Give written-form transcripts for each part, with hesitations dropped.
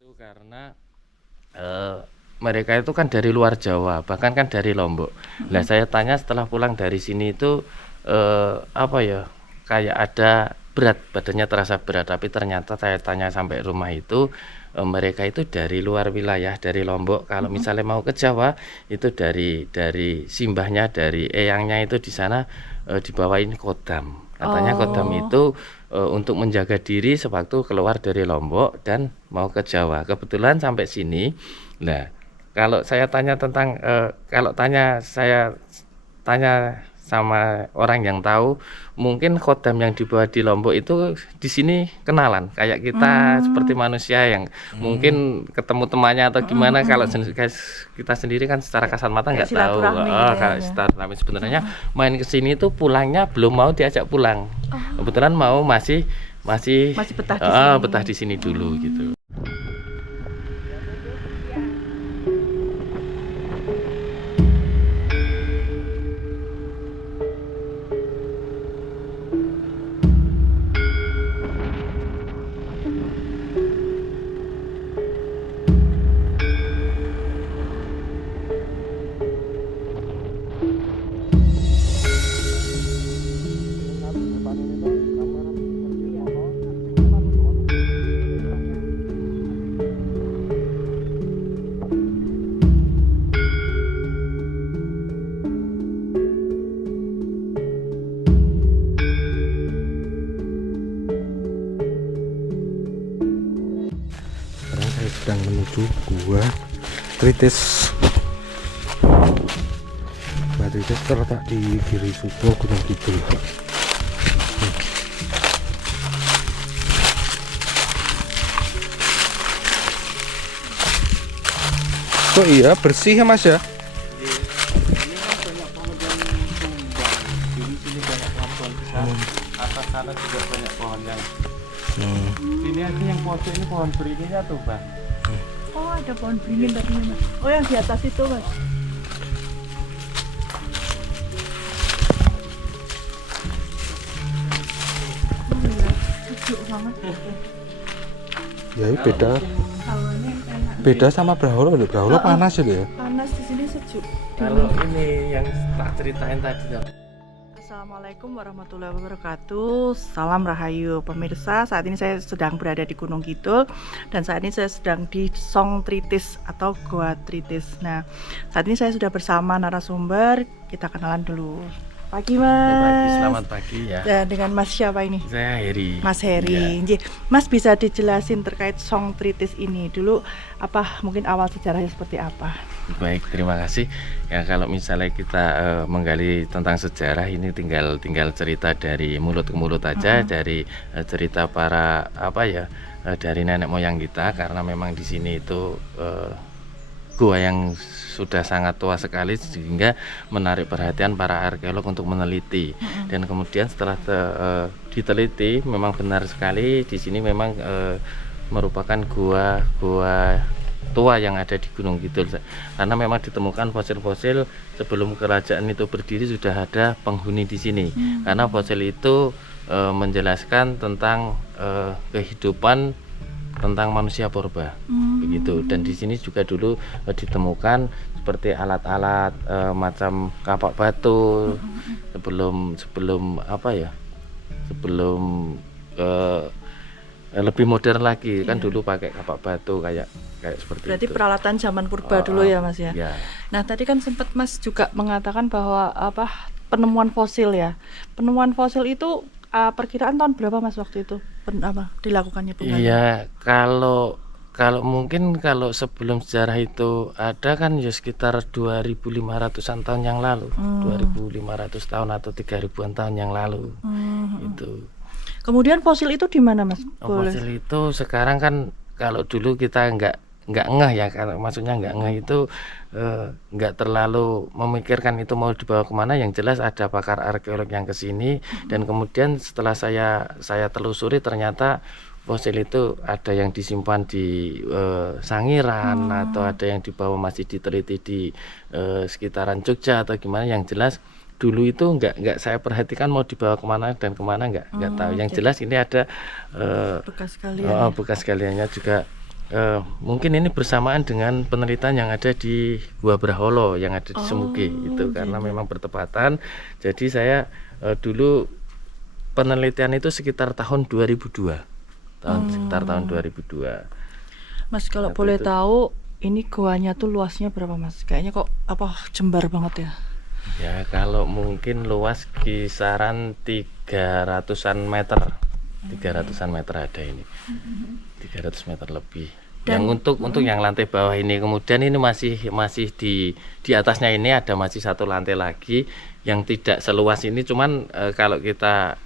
Itu karena eh, mereka itu kan dari luar Jawa, bahkan kan dari Lombok. Lah saya tanya setelah pulang dari sini itu apa ya, kayak ada berat, badannya terasa berat. Tapi ternyata saya tanya sampai rumah itu mereka itu dari luar wilayah, dari Lombok. Kalau misalnya mau ke Jawa itu dari simbahnya, dari eyangnya itu di sana dibawain kodam. Katanya kodam Oh, itu untuk menjaga diri sewaktu keluar dari Lombok dan mau ke Jawa. Kebetulan sampai sini. Nah, kalau saya tanya tentang kalau saya tanya sama orang yang tahu, mungkin kodam yang dibawa di Lombok itu di sini kenalan. Kayak kita seperti hmm, manusia yang mungkin ketemu temannya atau gimana. Kalau kita sendiri kan secara kasat mata kayak nggak tahu. silaturahmi gitu ya, Kalau Mas ya. sebenarnya main ke sini itu pulangnya belum mau diajak pulang. Oh, Kebetulan mau masih masih masih betah di sini. betah di sini dulu gitu. Sekarang saya sedang menuju Gua Tritis. Gua Tritis terletak di Giri Subo, Gunung Kidul. Oh iya, bersih ya Mas ya? Ini kan banyak pohon yang tumbang. Dulu sini banyak pohon besar. Atas sana juga banyak pohon yang. Ini aja yang pojok ini pohon beringinnya tuh, Bang. Oh, ada pohon beringin tadi, Mas. Oh, yang di atas itu, Mas. Oh iya, sejuk banget. Ya ini beda, Hawanya enak. beda sama Braholo. Braholo panas ya. Panas di sini sejuk. Kalau ini yang tak ceritain tadi, Assalamualaikum warahmatullahi wabarakatuh. Salam Rahayu pemirsa. Saat ini saya sedang berada di Gunung Kidul dan saat ini saya sedang di Song Tritis atau Goa Tritis. Nah, saat ini saya sudah bersama narasumber. Kita kenalan dulu. Pagi, Mas. Selamat pagi ya. Dan dengan Mas siapa ini? Saya Heri. Mas Heri. Nggih. Mas bisa dijelasin terkait Song Tritis ini dulu, apa mungkin awal sejarahnya seperti apa? Baik, terima kasih. Ya kalau misalnya kita menggali tentang sejarah ini tinggal cerita dari mulut ke mulut aja, dari cerita para apa ya, dari nenek moyang kita, karena memang di sini itu gua yang sudah sangat tua sekali sehingga menarik perhatian para arkeolog untuk meneliti. Dan kemudian setelah diteliti memang benar sekali di sini memang merupakan gua tua yang ada di Gunung Kidul, karena memang ditemukan fosil-fosil sebelum kerajaan itu berdiri sudah ada penghuni di sini. Karena fosil itu menjelaskan tentang kehidupan tentang manusia purba begitu. Dan di sini juga dulu ditemukan seperti alat-alat macam kapak batu sebelum apa ya, sebelum lebih modern lagi kan. Iya. Dulu pakai kapak batu kayak seperti Berarti itu. peralatan zaman purba dulu ya, Mas ya. Ya. Nah, tadi kan sempat Mas juga mengatakan bahwa apa penemuan fosil ya. Penemuan fosil itu perkiraan tahun berapa Mas waktu itu? Dilakukannya penggalian? Iya, kalau kalau mungkin kalau sebelum sejarah itu ada kan ya sekitar 2500-an tahun yang lalu. 2500 tahun atau 3000-an tahun yang lalu. Itu. Kemudian fosil itu di mana, Mas? Boleh. Fosil itu sekarang kan, kalau dulu kita nggak ngeh ya, kalau maksudnya nggak ngeh itu nggak terlalu memikirkan itu mau dibawa kemana. Yang jelas ada pakar arkeolog yang kesini, dan kemudian setelah saya telusuri ternyata fosil itu ada yang disimpan di Sangiran, atau ada yang dibawa masih diteliti di sekitaran Jogja atau gimana. Yang jelas dulu itu nggak saya perhatikan mau dibawa kemana dan kemana, nggak tahu. Yang jelas ini ada Bekas kalian. bekas galiannya juga mungkin ini bersamaan dengan penelitian yang ada di Gua Braholo yang ada di Semuge itu karena memang bertepatan. Jadi saya dulu penelitian itu sekitar tahun 2002. Sekitar tahun 2002. Mas kalau Waktu boleh itu. tahu ini goanya tuh luasnya berapa Mas? Kayaknya kok jembar banget ya. Ya kalau mungkin luas kisaran 300-an meter. 300-an meter ada ini. 300 meter lebih. Dan- Yang untuk yang lantai bawah ini, kemudian ini masih di atasnya ini ada masih satu lantai lagi yang tidak seluas ini, cuman kalau kita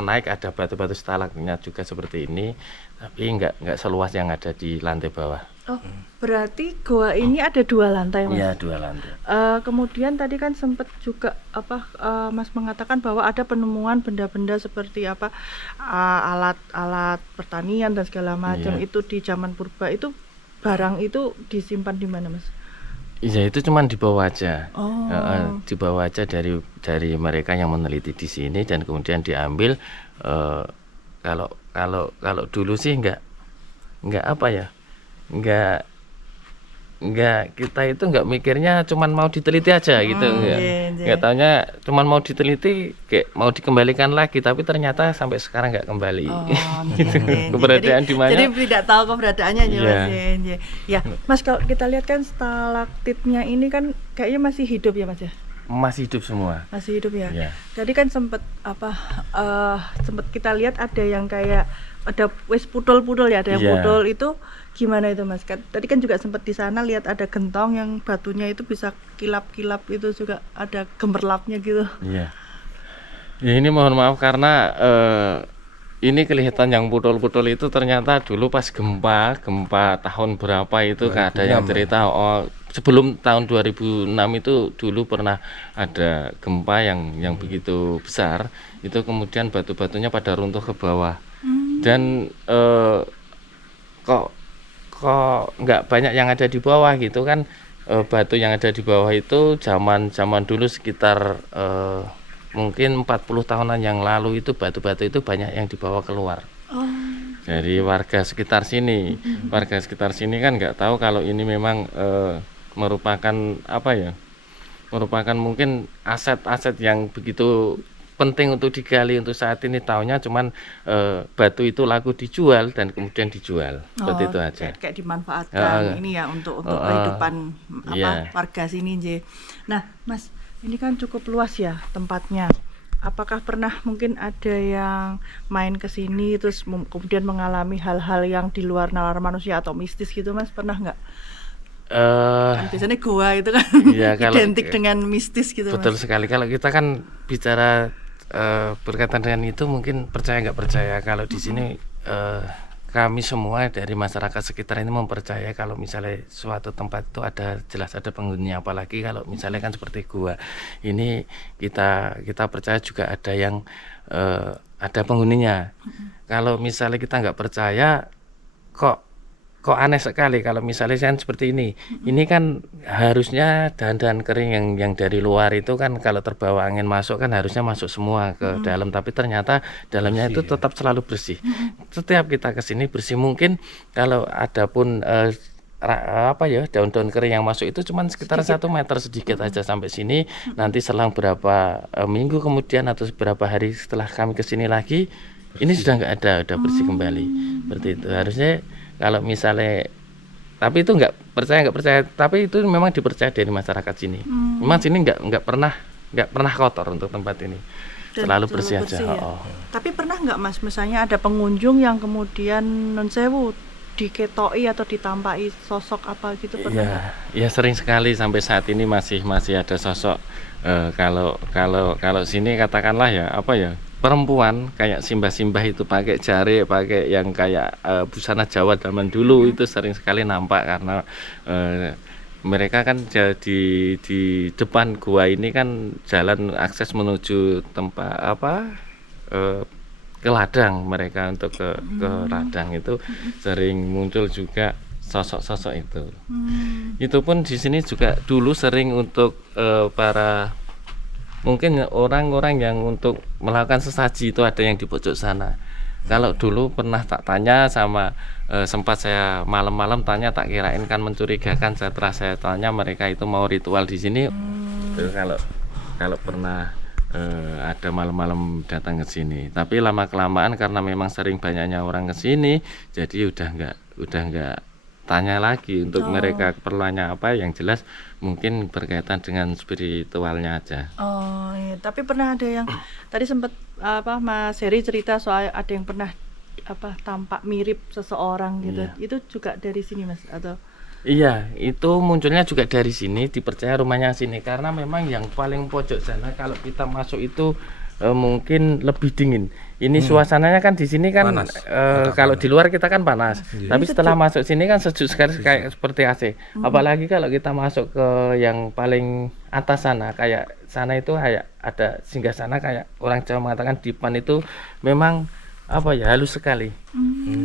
naik ada batu-batu stalagmitnya juga seperti ini, tapi nggak seluas yang ada di lantai bawah. Oh, berarti goa ini ada 2 lantai Mas? Iya, 2 lantai. Kemudian tadi kan sempat juga Mas mengatakan bahwa ada penemuan benda-benda seperti alat-alat pertanian dan segala macam Iya. itu di zaman purba itu barang itu disimpan di mana Mas? Iya, itu cuman dibawa aja. Oh. Dibawa aja dari mereka yang meneliti di sini dan kemudian diambil. Kalau dulu sih nggak apa ya, nggak kita itu nggak mikirnya cuman mau diteliti aja gitu, iya. nggak taunya cuman mau diteliti kayak mau dikembalikan lagi, tapi ternyata sampai sekarang nggak kembali. Keberadaan di mana? Jadi tidak tahu keberadaannya ya Iya. Mas. Iya. Ya, Mas kalau kita lihat kan stalaktitnya ini kan kayaknya masih hidup ya Mas ya? Masih hidup semua. Masih hidup ya. Iya. Tadi kan sempat sempat kita lihat ada yang kayak ada pudol-pudol ya, ada yang Iya. pudol itu gimana itu Mas? Tadi kan juga sempat di sana lihat ada gentong yang batunya itu bisa kilap-kilap itu juga ada gemerlapnya gitu. Iya. Ya ini mohon maaf karena ini kelihatan yang putol-putol itu ternyata dulu pas gempa tahun berapa itu ada yang cerita sebelum tahun 2006 itu dulu pernah ada gempa yang begitu besar, itu kemudian batu-batunya pada runtuh ke bawah. Dan kok nggak banyak yang ada di bawah gitu kan. Batu yang ada di bawah itu zaman dulu sekitar mungkin 40 tahunan yang lalu itu batu-batu itu banyak yang dibawa keluar dari warga sekitar sini. Warga sekitar sini kan nggak tahu kalau ini memang merupakan merupakan mungkin aset-aset yang begitu penting untuk digali untuk saat ini. Taunya cuman batu itu laku dijual dan kemudian dijual seperti itu aja. Kayak dimanfaatkan ini ya untuk kehidupan iya. warga sini J. Nah Mas, ini kan cukup luas ya tempatnya. Apakah pernah mungkin ada yang main ke sini terus kemudian mengalami hal-hal yang di luar nalar manusia atau mistis gitu Mas? Pernah nggak? Kan biasanya goa itu kan Iya, kalau- identik dengan mistis gitu Betul Mas. sekali. Kalau kita kan bicara berkaitan dengan itu mungkin percaya nggak percaya. Kalau di sini kami semua dari masyarakat sekitar ini mempercaya kalau misalnya suatu tempat itu jelas ada penghuninya, apalagi kalau misalnya kan seperti gua ini kita percaya juga ada yang ada penghuninya. Kalau misalnya kita nggak percaya, kok aneh sekali kalau misalnya kan seperti ini. Ini kan harusnya dahan-dahan kering yang dari luar itu kan kalau terbawa angin masuk kan harusnya masuk semua ke dalam, tapi ternyata dalamnya itu tetap selalu bersih. Setiap kita ke sini bersih. Mungkin kalau ada pun daun-daun kering yang masuk itu cuma sekitar 1 meter sedikit aja sampai sini. Nanti selang berapa minggu kemudian atau beberapa hari setelah kami ke sini lagi, ini sudah nggak ada, udah bersih kembali. Seperti itu. Harusnya kalau misalnya, tapi itu nggak percaya, tapi itu memang dipercaya dari masyarakat sini. Memang sini nggak pernah kotor untuk tempat ini. Dan Selalu bersih aja. ya. Tapi pernah nggak Mas, misalnya ada pengunjung yang kemudian non sewu diketoi atau ditampai sosok apa gitu pernah nggak? Ya sering sekali sampai saat ini masih ada sosok. Kalau sini katakanlah ya perempuan kayak simbah-simbah itu pakai jari, pakai yang kayak busana Jawa zaman dulu itu sering sekali nampak karena mereka kan di depan gua ini kan jalan akses menuju tempat ke ladang, mereka untuk ke ladang itu sering muncul juga sosok-sosok itu. Itu pun di sini juga dulu sering untuk para mungkin orang-orang yang untuk melakukan sesaji itu ada yang di pojok sana. Kalau dulu pernah tak tanya sama sempat saya malam-malam tanya, tak kirain kan mencurigakan. Setelah saya tanya mereka itu mau ritual di sini. Terus kalau pernah ada malam-malam datang ke sini, tapi lama kelamaan karena memang sering banyaknya orang ke sini, jadi udah nggak tanya lagi untuk mereka keperluannya apa. Yang jelas mungkin berkaitan dengan spiritualnya aja. Oh iya, tapi pernah ada yang tadi sempat Mas Heri cerita soal ada yang pernah tampak mirip seseorang gitu. Iya. Itu juga dari sini Mas atau? Iya, itu munculnya juga dari sini, dipercaya rumahnya sini karena memang yang paling pojok sana kalau kita masuk itu mungkin lebih dingin. Ini suasananya kan di sini kan Panas. kalau di luar kita kan panas, tapi Ini setelah masuk sini kan sejuk sekali kayak seperti AC. Apalagi kalau kita masuk ke yang paling atas sana, kayak sana itu kayak ada singgah sana, kayak orang Jawa mengatakan dipan itu memang halus sekali.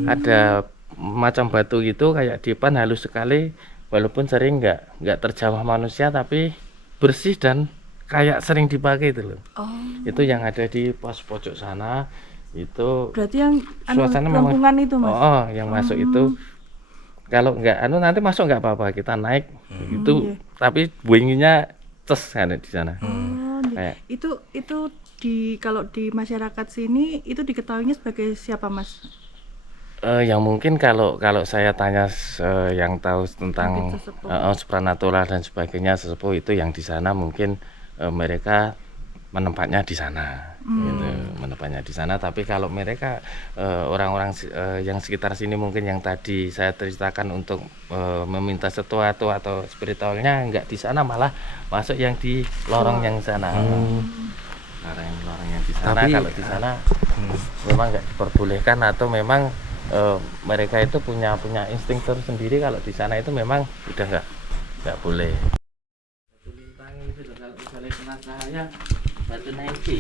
Ada macam batu gitu kayak dipan, halus sekali, walaupun sering nggak terjamah manusia tapi bersih dan kayak sering dipakai itu loh. Itu yang ada di pos pojok sana itu. Berarti yang Suasana memang- lengkungan itu Mas. yang masuk itu kalau nggak nanti masuk nggak apa-apa, kita naik itu tapi bunyinya ces kan di sana. Kayak Itu kalau di masyarakat sini itu diketahuinya sebagai siapa Mas? yang mungkin kalau saya tanya yang tahu tentang Mungkin sesepuh. supranatural dan sebagainya, sesepuh itu yang di sana mungkin mereka menempatnya di sana, gitu, menempatnya di sana. Tapi kalau mereka orang-orang yang sekitar sini mungkin yang tadi saya ceritakan untuk meminta sesuatu atau spiritualnya nggak di sana, malah masuk yang di lorong yang sana. Lorong yang di sana. Tapi- kalau di sana memang nggak diperbolehkan atau memang mereka itu punya insting tersendiri. Kalau di sana itu memang udah nggak boleh. Batu lintang itu kalau misalnya kena cahaya batu naiki.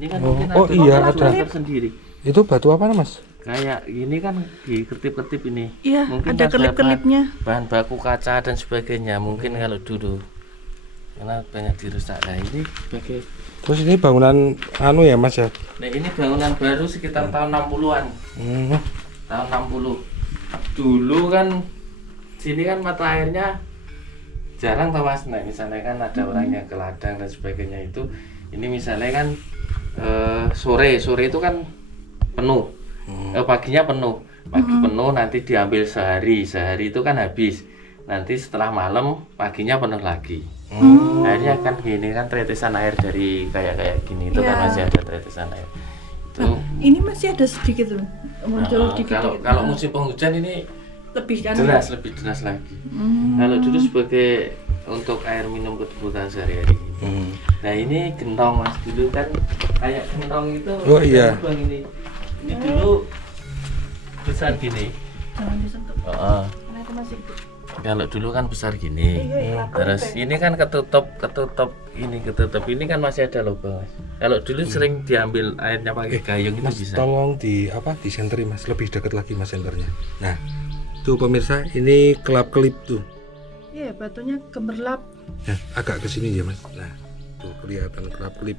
Ini kan mungkin iya, batu ada. tersendiri. Itu batu apa Mas? Kayak gini kan dikertip-kertip ini. Iya, Mungkin ada pas kelip-kelipnya. bahan baku kaca dan sebagainya. Mungkin kalau dulu karena banyak dirusak. Nah ini sebagai Terus ini bangunan ya Mas ya? nah ini bangunan baru sekitar tahun 60-an. Tahun 60. Dulu kan sini kan mata airnya jarang tau Mas. Nah misalnya kan ada orang yang ke ladang dan sebagainya itu. Ini misalnya kan sore itu kan penuh. Paginya penuh. Pagi penuh, nanti diambil sehari itu kan habis. Nanti setelah malam paginya penuh lagi. Akhirnya kan gini kan tretesan air dari kayak gini itu kan Iya. masih ada tretesan air. Itu Ini masih ada sedikit tuh muncul dikit-dikit. kalau musim penghujan ini lebih kan lebih deras lagi. Kalau dulu sebagai untuk air minum kebutuhan sehari-hari. Nah ini gentong Mas, dulu kan kayak gentong itu. Oh, iya. Bang, ini dulu besar gini. jangan disentuh Heeh. karena itu masih hidup. Kalau dulu kan besar gini. Iya, Terus ini kan ketutup ini kan masih ada lubang Mas. Kalau dulu sering diambil airnya pakai gayung itu Mas bisa. tolong disenteri Mas, lebih dekat lagi Mas senternya. Nah, tuh pemirsa, ini kelap-kelip tuh. Iya, batunya gemerlap. Ya, agak ke sini ya Mas. Nah, tuh kelihatan kelap-kelip.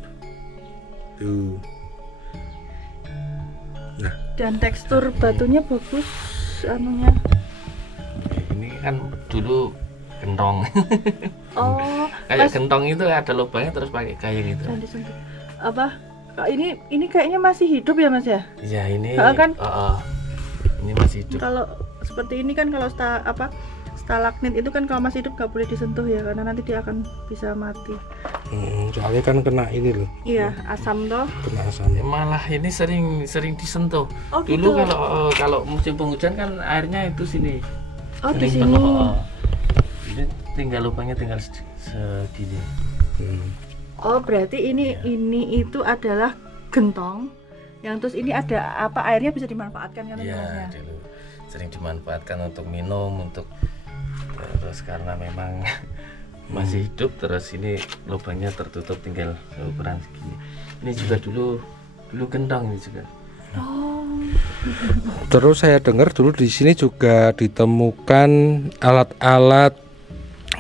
Tuh. Nah, Dan tekstur batunya bagus anunya. Ini kan dulu gentong. Oh, Kayak Mas, gentong itu ada lubangnya terus pakai gayung itu. jangan disentuh. Apa? Ini kayaknya masih hidup ya Mas ya? Iya ini. Kan? Ini masih hidup. Kalau seperti ini kan kalau stalagmit itu kan kalau masih hidup nggak boleh disentuh ya karena nanti dia akan bisa mati. soalnya kan kena ini loh, Iya, asam toh. kena asam. Malah ini sering disentuh. Oh, Dulu gitu. kalau musim penghujan kan airnya itu sini. Oh, di Sering sini. penuh. Ini tinggal lubangnya tinggal segini. Oh, berarti ini itu adalah gentong. Yang terus ini ada apa airnya bisa dimanfaatkan kan Mas Iya, ya? dulu sering dimanfaatkan untuk minum, untuk terus karena memang masih hidup, terus ini lubangnya tertutup tinggal ukuran segini. Ini juga dulu gentong ini juga. Terus saya dengar dulu di sini juga ditemukan alat-alat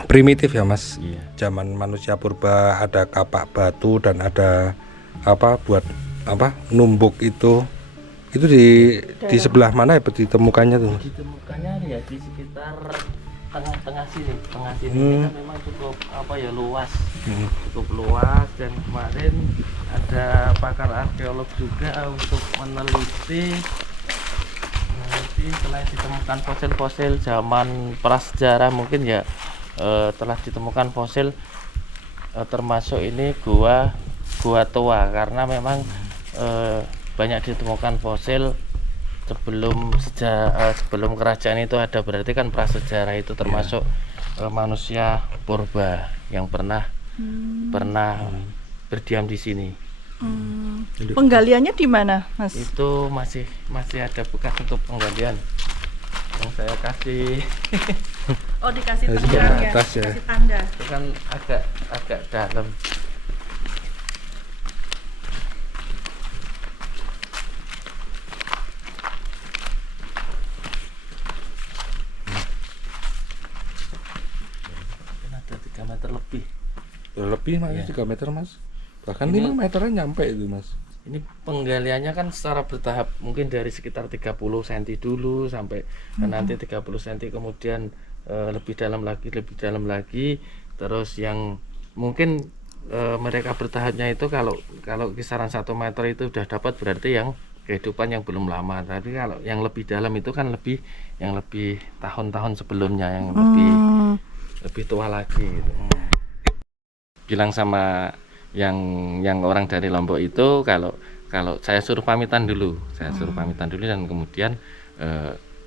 primitif ya Mas. Iya. Zaman manusia purba, ada kapak batu dan ada buat numbuk itu Itu di sebelah mana ya ditemukannya tuh? Ditemukannya ya di sekitar tengah sini. Ini kan memang cukup apa ya, luas. Cukup luas, dan kemarin ada pakar arkeolog juga untuk meneliti. Nanti setelah ditemukan fosil-fosil zaman prasejarah mungkin ya, telah ditemukan fosil, termasuk ini gua tua, karena memang banyak ditemukan fosil sebelum kerajaan itu ada, berarti kan prasejarah itu termasuk manusia purba yang pernah berdiam di sini. Penggaliannya di mana, Mas? Itu masih ada bekas untuk penggalian yang saya kasih. Oh, dikasih Dari tengah ya, atas ya. kasih tanda. Itu kan agak dalam. Mungkin ada 3 meter lebih. Lebih mas, Iya. 3 meter mas. Bahkan Ini- 5 meternya nyampe itu mas. Ini penggaliannya kan secara bertahap, mungkin dari sekitar 30 cm dulu sampai nanti 30 cm, kemudian lebih dalam lagi, terus yang mungkin mereka bertahapnya itu kalau kisaran 1 meter itu udah dapat, berarti yang kehidupan yang belum lama. Tapi kalau yang lebih dalam itu kan lebih tahun-tahun sebelumnya, yang lebih tua lagi gitu. Bilang sama yang orang dari Lombok itu, kalau saya suruh pamitan dulu, dan kemudian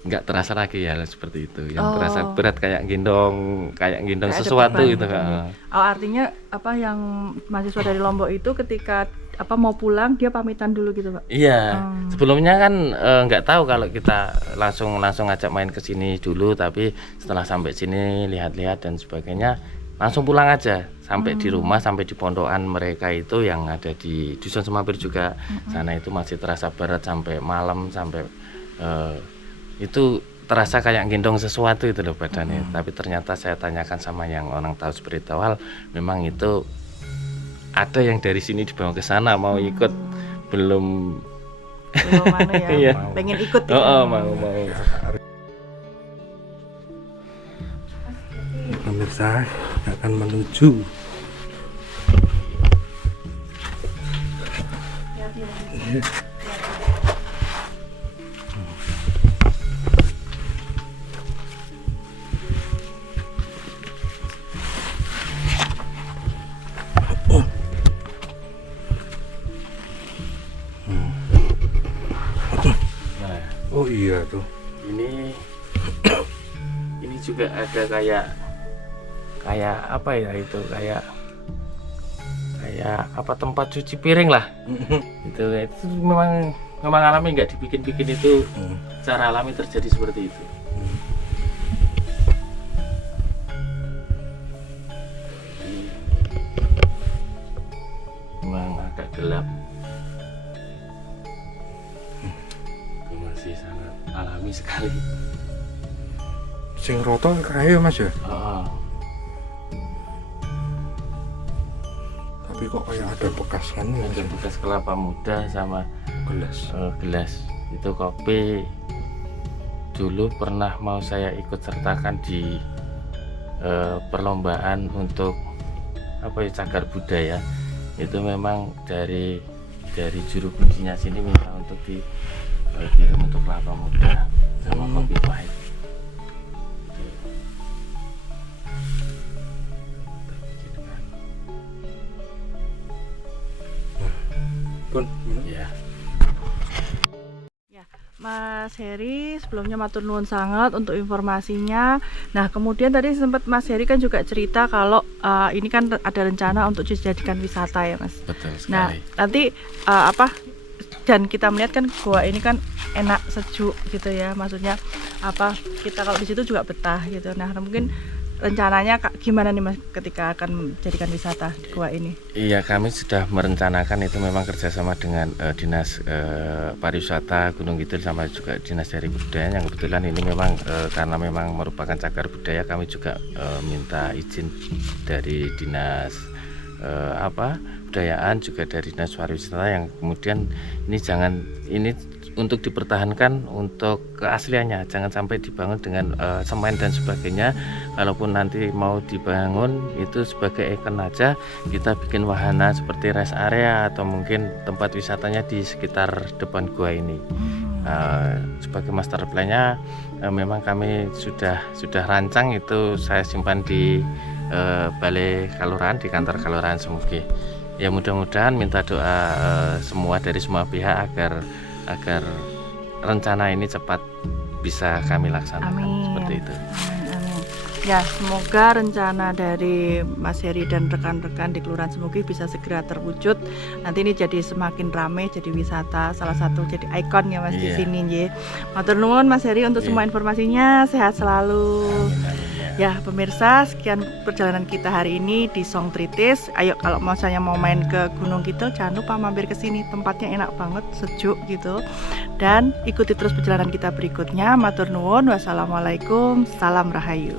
nggak terasa lagi ya seperti itu, yang terasa berat kayak gendong Kayak ada sesuatu beban gitu gitu. kan. Oh, artinya apa, yang mahasiswa dari Lombok itu ketika mau pulang dia pamitan dulu gitu, Pak? Iya, sebelumnya kan nggak tahu kalau kita langsung ajak main ke sini dulu, tapi setelah sampai sini lihat-lihat dan sebagainya, langsung pulang aja, sampai di rumah, sampai di pondokan mereka itu yang ada di Dusun Semapir juga. Sana itu masih terasa berat sampai malam, sampai itu terasa kayak gendong sesuatu itu loh badannya. Tapi ternyata saya tanyakan sama yang orang tahu spiritual, memang itu ada yang dari sini dibawa ke sana, mau ikut belum. Belum ya, Iya. pengen ikut ya. mau. Pemirsa akan menuju Nah, oh iya tuh. ini juga ada kayak apa ya, itu kayak apa, tempat cuci piring lah. Itu memang alami, nggak dibikin-bikin, itu secara alami terjadi seperti itu. Memang agak gelap. Itu masih sangat alami sekali. Sing roto kayu mas ya. Tapi kok kayak ada bekas kan ya, Ada bekas kelapa muda sama gelas. gelas. Itu kopi dulu pernah mau saya ikut sertakan di perlombaan untuk apa ya, cagar budaya. Itu memang dari juru kuncinya sini minta untuk dikirim untuk kelapa muda sama kopi pahit. Pun Ya. Mas Heri, sebelumnya matur nuwun sangat untuk informasinya. Nah, kemudian tadi sempat Mas Heri kan juga cerita kalau ini kan ada rencana untuk dijadikan wisata ya, Mas. Betul Nah, sekali. nanti dan kita melihat kan gua ini kan enak, sejuk gitu ya. Maksudnya kita kalau di situ juga betah gitu. Nah, mungkin rencananya gimana nih Mas ketika akan menjadikan wisata di gua ini? Iya, kami sudah merencanakan, itu memang kerjasama dengan Dinas Pariwisata Gunung Kidul sama juga Dinas dari Kebudayaan, yang kebetulan ini memang karena memang merupakan cagar budaya, kami juga minta izin dari Dinas kebudayaan, juga dari Dinas Pariwisata yang kemudian ini untuk dipertahankan untuk keasliannya, jangan sampai dibangun dengan semen dan sebagainya. Kalaupun nanti mau dibangun itu sebagai ikon aja, kita bikin wahana seperti rest area atau mungkin tempat wisatanya di sekitar depan gua ini. Sebagai master plan-nya memang kami sudah rancang, itu saya simpan di Balai Kelurahan, di kantor Kelurahan Semuge. Ya mudah-mudahan minta doa semua dari semua pihak agar rencana ini cepat bisa kami laksanakan. Amin. Seperti itu. Amin. Ya, semoga rencana dari Mas Heri dan rekan-rekan di Kelurahan Semuge bisa segera terwujud. Nanti ini jadi semakin ramai, jadi wisata, salah satu jadi ikon ya Mas di Iya. sini nggih. Matur nuwun Mas Heri untuk Iya. semua informasinya, sehat selalu. Ya. Ya pemirsa, sekian perjalanan kita hari ini di Song Tritis. Ayo kalau misalnya mau main ke Gunung Kidul, jangan lupa mampir ke sini, tempatnya enak banget, sejuk gitu. Dan ikuti terus perjalanan kita berikutnya. Matur nuwun, wassalamualaikum, salam rahayu.